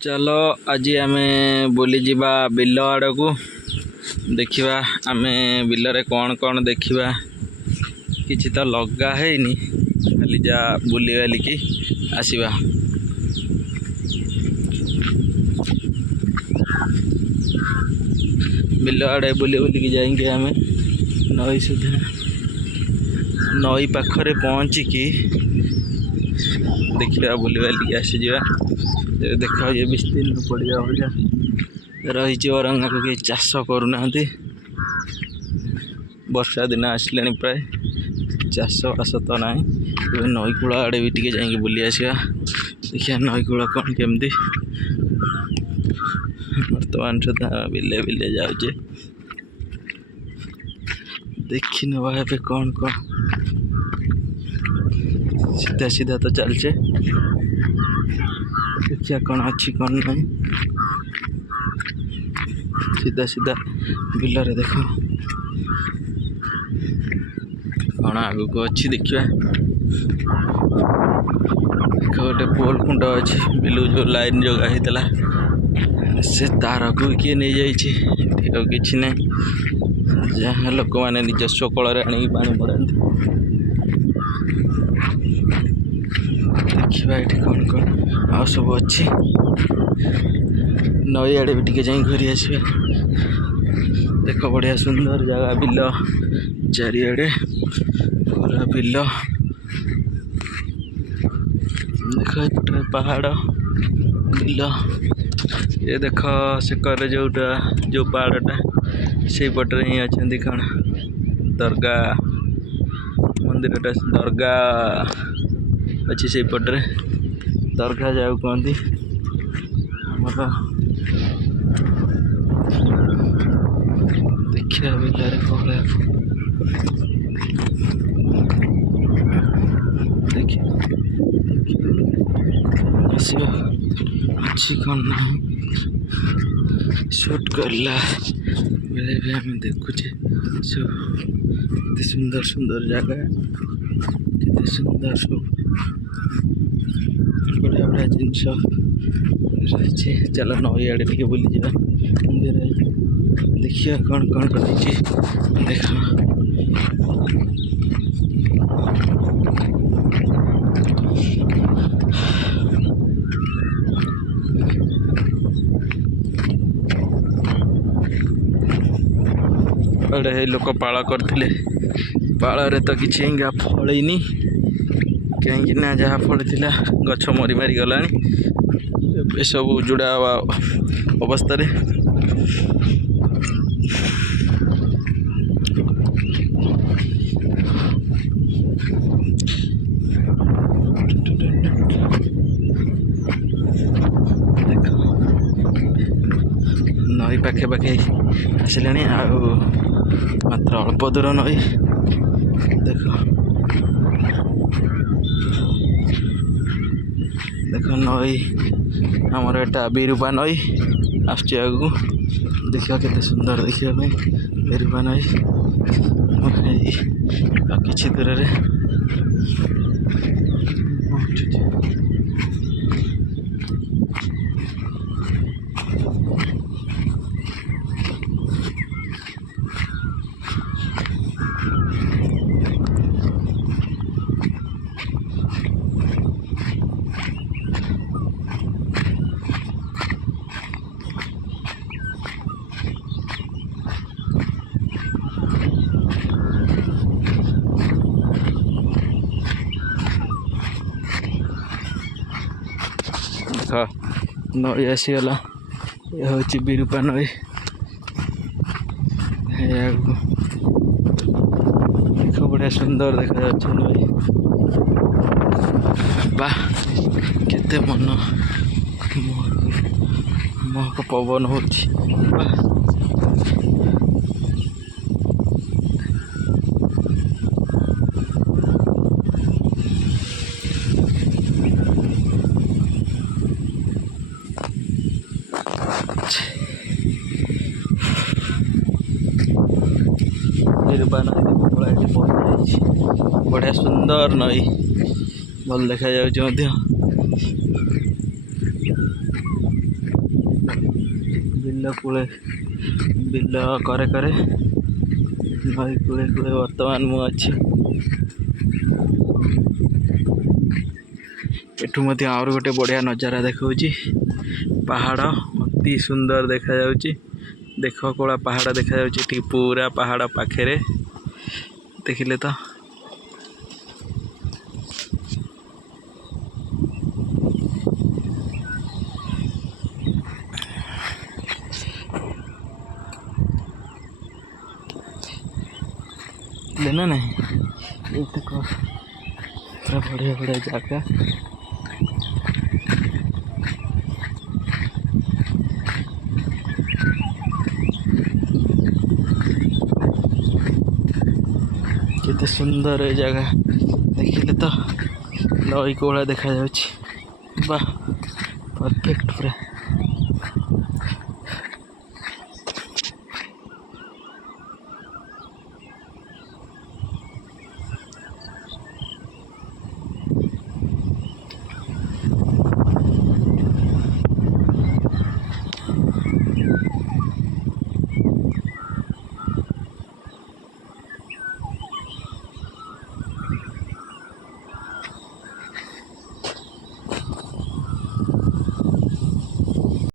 चलो आज आम बुली जा बिल आड़ को देखा आम बिल कौन कौन देखा किसी तो लगा है खाली जा बुली बालिकी आसवा। बिल आड़े बुली बुलिकी जाएंगे आम नई सुधा नई पाखरे पहुँचिकी देखा बुली बालिकी आसीजा। देखा ये विस्तीर्ण पड़िया भलिया रही अरंगा को किए चाष करूना वर्षा दिन आसले प्राय चाष बास तो ना नई कूल आड़े भी टे जा बुली आसवा। देखिए नई कूल कौन केमती बर्तमान सुधा बिले बिले जाऊे देखी नवा ए कौन कौन सीधा सीधा तो चलचे देखिए कौन अच्छी कौन नहीं सीधा सीधा बिलर देख कौन आगु को अच्छी देखा देख गोटे पोल खुंड अच्छी बिलू जो लाइन जगह होता से तार को किए नहीं जाइए कि ना जहाँ लोक मैंने निजस्व कल आनी पानी पड़ाती देखा ये कौन कौन आ सब अच्छी नई आड़े भी टे जा घरी आसवा। देख बढ़िया सुंदर जगह बिल चारिआडे पूरा बिल देख पहाड़ बिल ये देख से करे जोटा जो पहाड़टा से पटरे ही अच्छा कौन दरगा मंदिरटा दरगा अच्छी से पटरे दरगाह जाऊ कहती देखिए बिल कौन देखिए अच्छी कौन ना शूट करला बेले भी आम देखुचे सुंदर सुंदर जगह के सुंदर सब बढ़िया बढ़िया जिनस रही। चलो नई आड़े टे बुली जा देखिए कौन कौन रही देख अरे लोक पाल करते पाल तो किसी फलनी कहीं जहाँ फली गछ मरी मारी गला सब जुड़ा अवस्था नई पाखे पाखे आसला मात्र अल्प दूर नई देख देख नई आमर एटा बिरूपा नई आसुची आगू देखा केते सुंदर देखा बिरूपा नई किसी दूर नई आसीगला ये हूँ बिरूपा नई देख बढ़िया सुंदर देखा नई वाह केते मन महक पवन हो बढ़िया सुंदर नई भल देखा जाऊँ। ବିଲ କୂଳେ ବିଲ କରେ କରେ ନଈ କୂଳେ କୂଳେ ବର୍ତ୍ତମାନ ମୁଁ ଅଛି। ଏଠୁ ମଧ୍ୟ ଆହୁରି ଗୋଟେ ବଢ଼ିଆ ନଜାରା ଦେଖାଉଛି। ପାହାଡ଼ ଅତି ସୁନ୍ଦର ଦେଖାଯାଉଛି। ଦେଖ କୋଳା ପାହାଡ଼ ଦେଖାଯାଉଛି ଏଠି ପୁରା ପାହାଡ଼ ପାଖରେ ଦେଖିଲେ ତ। ନା ନାହିଁ ଏ ଦେଖ ପୁରା ବଢ଼ିଆ ବଢ଼ିଆ ଜାଗା। କେତେ ସୁନ୍ଦର ଏ ଜାଗା ଦେଖିଲେ ତ। ନଈ କୋଳା ଦେଖାଯାଉଛି। ବାଃ ପରଫେକ୍ଟ ପୁରା।